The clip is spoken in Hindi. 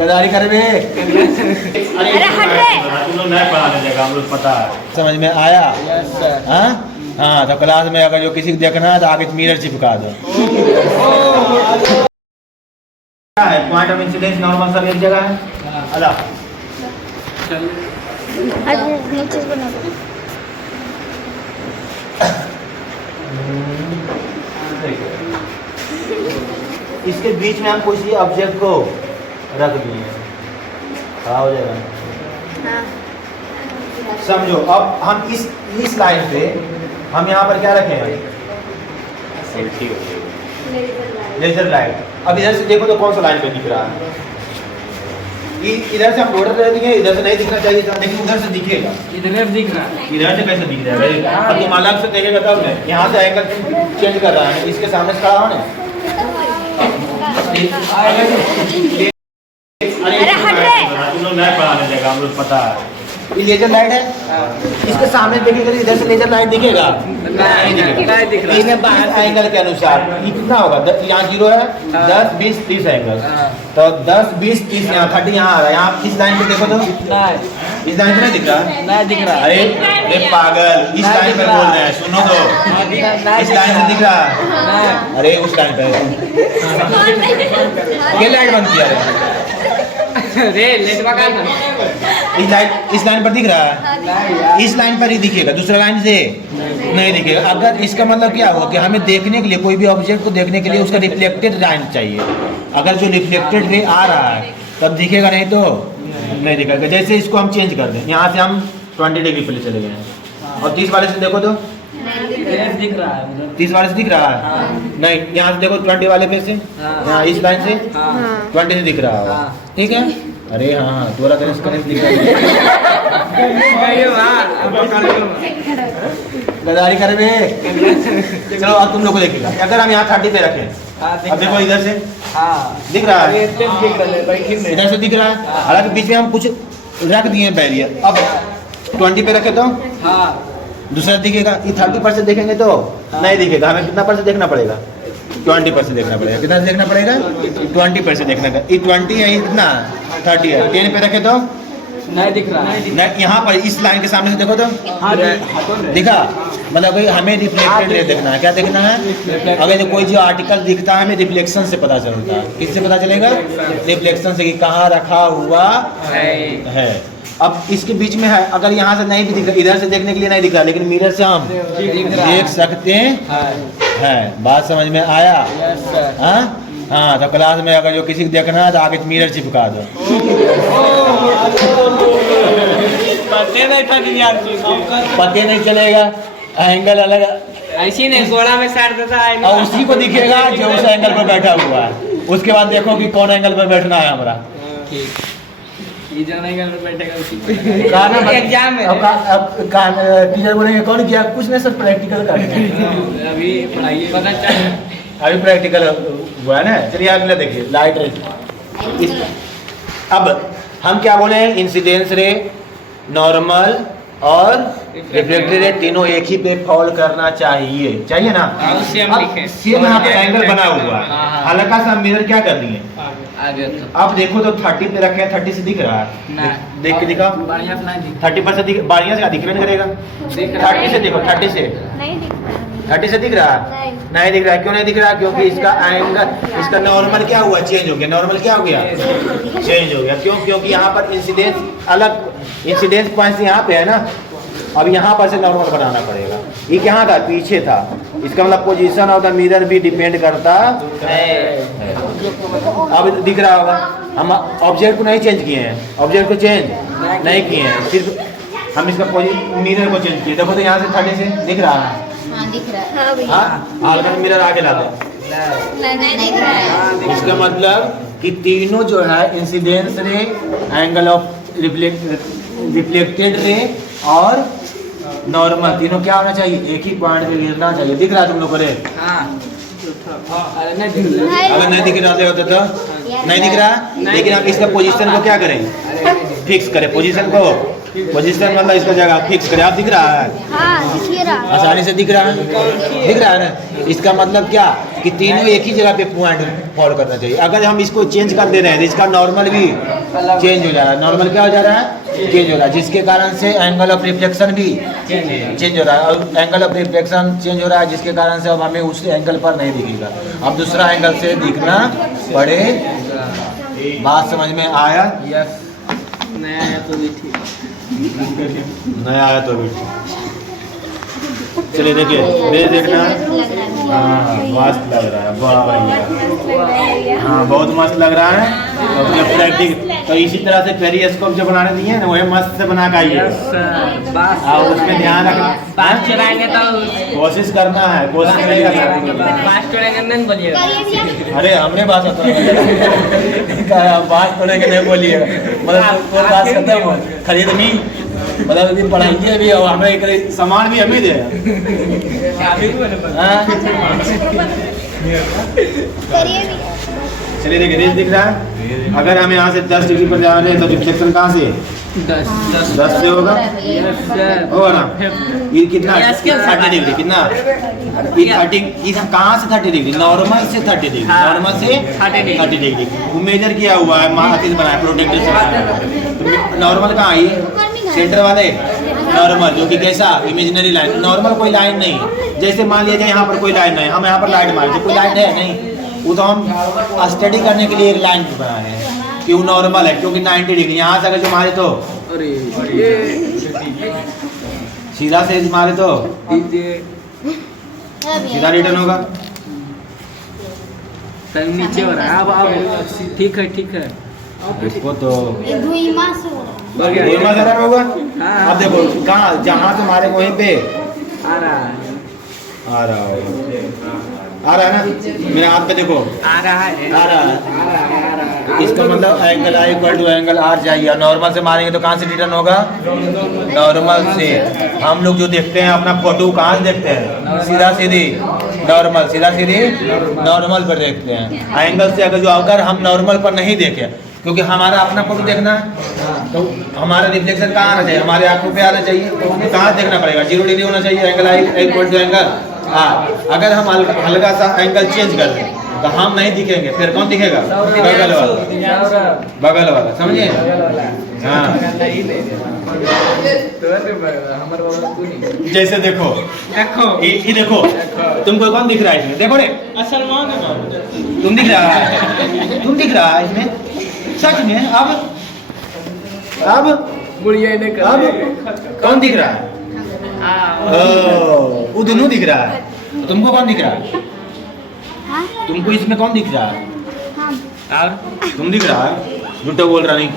गदारी कर बे। अरे हट रे। तुम लोग नहीं पढ़ाने देगा, हम लोग पता है। समझ में आया? हाँ, तो क्लास में अगर जो किसी को देखना है तो आगे मिरर चिपका दो। क्या है पॉइंट ऑफ इंसिडेंस नॉर्मल सब एक जगह है। अल्लाह नीचे बना दो। इसके बीच में हम किसी ऑब्जेक्ट को रख दिए, क्या हो जाएगा? हाँ। समझो, अब हम इस लाइन पे हम यहाँ पर क्या रखे हैं? Laser light. अब इधर से देखो तो कौन सा लाइन पे दिख रहा है? इधर से हम रोटर रह दिए, इधर से नहीं दिखना चाहिए था, लेकिन उधर से दिखेगा। इधर दिख रहा है। इधर से कैसे दिख रहा है? अब तुम अलग से देखेगा तब नहीं। यहाँ से एंगल चेंज कर रहा है, इसके सामने से खड़ा हो ना। अरे हट रे। तुम लोग नहीं पढ़ाने देगा, हम लोग पता है। ये लेजर लाइट है, इसके सामने देखेगा इधर से लेजर लाइट दिखेगा? नहीं दिखेगा। इन्हें बाहर एंगल के अनुसार ये कितना होगा? यहाँ 0 है, 10, 20, 30 एंगल, तो 10, 20, 30 यहाँ 30 यहाँ आ रहा है। यहाँ इस लाइन पे देखो तो इस लाइन पे नहीं दिख रहा? नहीं दिख रहा। अरे पागल, इस लाइन पे बोल रहे हैं, सुनो तो। इस लाइन से दिख रहा है? अरे उस लाइन पे ये लाइट बंद किया है। इस लाइन पर दिख रहा है? इस लाइन पर ही दिखेगा, दूसरा लाइन से नहीं दिखेगा। अगर इसका मतलब क्या हुआ कि हमें देखने के लिए, कोई भी ऑब्जेक्ट को देखने के लिए उसका रिफ्लेक्टेड लाइन चाहिए। अगर जो रिफ्लेक्टेड रे आ रहा है तब दिखेगा, नहीं तो नहीं दिखेगा। जैसे इसको हम चेंज कर दें, यहाँ से हम 20 डिग्री पे चले गए हैं और 30 वाले से देखो तो दिख रहा है। 30 वाले से दिख रहा है? नहीं, यहाँ से देखो 20 वाले पे से, यहाँ इस लाइन से 20 से दिख रहा है। ठीक है? अरे हाँ, थोड़ा कनेक्ट दिख रहा है। गदारी कर बे। चलो अब तुम लोग को देखेगा। अगर हम यहाँ 30 पे रखें, अब देखो इधर से दिख रहा है, इधर से दिख रहा है। हालांकि बीच में हम कुछ रख दिए बैरियर। अब 20 पे रखे तो दूसरा दिखेगा। ये 30% देखेंगे तो नहीं दिखेगा। हमें कितना परसेंट देखना पड़ेगा? 20% देखना पड़ेगा। कितना देखना पड़ेगा? 20% देखना का। ये 20 है, ये कितना 30 है। 10 पे रखे तो नहीं दिख रहा है। यहाँ पर इस लाइन के सामने से देखो तो दिखा। मतलब हमें रिफ्लेक्टेड रे देखना है। क्या देखना है? अगर कोई जो आर्टिकल दिखता है हमें रिफ्लेक्शन से पता चलता है। किससे पता चलेगा? रिफ्लेक्शन से, कि कहाँ रखा हुआ है। अब इसके बीच में है, अगर यहाँ से नहीं भी दिख रहा, इधर से देखने के लिए नहीं दिख रहा, लेकिन मिरर से हम देख सकते हैं। बात समझ में आया? हाँ, तो क्लास में अगर जो किसी को देखना है तो आगे मिरर चिपका दो। पते नहीं चलेगा, एंगल अलग ऐसी नहीं, गोला में साट देता है और उसी को दिखेगा जो उस एंगल पर बैठा हुआ है। उसके बाद देखो कि कौन एंगल पर बैठना है हमारा। एग्जाम में टीचर बोलेंगे कौन किया? कुछ नहीं सर, प्रैक्टिकल कर अभी पढ़ाइए, पता चल अभी प्रैक्टिकल हुआ है ना। चलिए अगला देखिए, लाइट रे। अब हम क्या बोले हैं? इंसिडेंस रे, नॉर्मल और रिफ्लेक्टेड रे तीनों एक ही पे फॉल करना चाहिए ना? सेम लिखे, सेम यहाँ पे एंगल बना हुआ है। हल्का सा मिरर क्या कर दिए? अब देखो तो 30 पे रखे हैं, 30 से दिख रहा है? देख के दिखा, 30% दिख, बढ़िया से दिख नहीं करेगा। 30 से देखो, 30 से दिख रहा है? नहीं दिख रहा है। क्यों नहीं दिख रहा? क्योंकि इसका एंगल, इसका नॉर्मल क्या हुआ? चेंज हो गया। नॉर्मल क्या हो गया? चेंज हो गया। क्यों? क्योंकि यहाँ पर इंसिडेंस अलग, इंसिडेंस पॉइंट यहाँ पे है ना। अब यहाँ पर से नॉर्मल बनाना पड़ेगा। ये कहाँ था? पीछे था। इसका मतलब पोजीशन ऑफ द मिरर भी डिपेंड करता है। अब दिख रहा होगा। हम ऑब्जेक्ट को नहीं चेंज किए हैं, ऑब्जेक्ट को चेंज नहीं किए हैं, सिर्फ हम इसका मिरर को चेंज किए। देखो तो यहाँ से 30 से दिख रहा है? दिख रहा है। हाँ, मिरर आगे ला दो। नहीं दिख रहा है। इसका मतलब कि तीनों जो है इंसिडेंस रे, एंगल ऑफ रिफ्लेक्टेड रे और नॉर्मल, तीनों क्या होना चाहिए? एक ही पॉइंट पे गिरना चाहिए। दिख रहा है तुम लोग को रे? अगर नहीं दिख रहा होता तो नहीं दिख रहा, लेकिन आप इसका पोजीशन को क्या करें? फिक्स करें। पोजीशन को पोजीशन मतलब इसका जगह फिक्स करे। आप दिख रहा है? हाँ दिख रहा। आसानी से दिख रहा है, दिख रहा है ना। इसका मतलब क्या कि तीनों एक ही जगह पे पॉइंट फॉलो करना चाहिए। अगर हम इसको चेंज कर दे रहे हैं तो इसका नॉर्मल भी चेंज हो जा रहा है। नॉर्मल क्या हो जा रहा है? चेंज हो रहा है, जिसके कारण से एंगल ऑफ रिफ्लेक्शन भी चेंज हो रहा है। और एंगल ऑफ रिफ्लेक्शन चेंज हो रहा है, जिसके कारण से अब हमें उस एंगल पर नहीं दिखेगा, अब दूसरा एंगल से दिखना पड़े। बात समझ में आया? यस। नया है तो भी ठीक। नया आया तो भी चलिए देखिए, ये देखना। हाँ मस्त लग रहा है, वाह भैया, हाँ बहुत मस्त लग रहा है। तो प्रैक्टिस तो इसी तरह से पेरिस्कोप जो बनाने दिए ना वही मस्त से बना के आइए। और उसमें ध्यान रखना, बात चलाएंगे तो कोशिश करना है, कोशिश नहीं करना। बात चलाएंगे नहीं बोलिएगा। अरे हमने बात बात छोड़ेंगे नहीं बोलिएगा, मतलब कोई बात खत्म हो, खरीदनी मतलब दिन पढ़ाएंगे भी और हमें सामान भी हमें दे। चलिए देखिए, रेंज दिख रहा है। अगर हमें यहाँ से 10 डिग्री पर जाना है तो रिफ्लेक्शन कहाँ से? 10 से होगा ना। ये कितना? 30 डिग्री। कितना? ये 30 कहाँ से 30 डिग्री? नॉर्मल से 30 डिग्री। नॉर्मल से 30 डिग्री वो मेजर किया हुआ है, माचिस बनाया, प्रोटेक्टर से बनाया। नॉर्मल कहाँ आई? सेंटर वाले नॉर्मल, जो कि कैसा? Imaginary line. नॉर्मल कोई लाइन नहीं। जैसे मान लिया जाए यहाँ पर कोई लाइन नहीं, हम यहाँ पर लाइन मारे तो कोई लाइन है नहीं, वो तो हम स्टडी करने के लिए एक लाइन बनाए हैं कि वो नॉर्मल है, क्योंकि 90 डिग्री यहाँ से अगर जो मारे तो सीधा से मारे तो सीधा रिटर्न होगा। नीचे हो रहा है। अब ठीक है, ठीक है। इसको तो हाँ। होगा। अब देखो कहाँ, जहाँ से मारे वहीं पे आ रहा है, आ रहा होगा, आ रहा है ना। मेरे हाथ पे देखो आ रहा है, आ रहा है। इसका मतलब angle I equal to angle R चाहिए। नॉर्मल से मारेंगे तो कहाँ से रिटर्न होगा? नॉर्मल से। हम लोग जो देखते हैं अपना फोटो कहाँ से देखते हैं? सीधा सीधी नॉर्मल, सीधा सीधी नॉर्मल पर देखते हैं। एंगल से अगर हम नॉर्मल पर नहीं देखें, क्योंकि हमारा अपना फोटो देखना है तो हमारा रिफ्लेक्शन कहाँ आना चाहिए? हमारे आंखों पे आना चाहिए। तो कहाँ देखना पड़ेगा? 0 डिग्री होना चाहिए angle I equal to angle. हाँ, अगर हम हल्का सा एंगल चेंज कर दें तो हम नहीं दिखेंगे, फिर कौन दिखेगा? बगल वाला, बगल वाला, समझिए? हाँ, जैसे देखो ये देखो, तुमको कौन दिख रहा है इसमें? देखो रे, तुम दिख रहा है, तुम दिख रहा है इसमें सच में। अब कौन दिख रहा है? वो दोनों दिख रहा है। तुमको कौन दिख रहा है? तुमको इसमें कौन दिख रहा है? और तुम दिख रहा है? झूठा बोल रहा नहीं।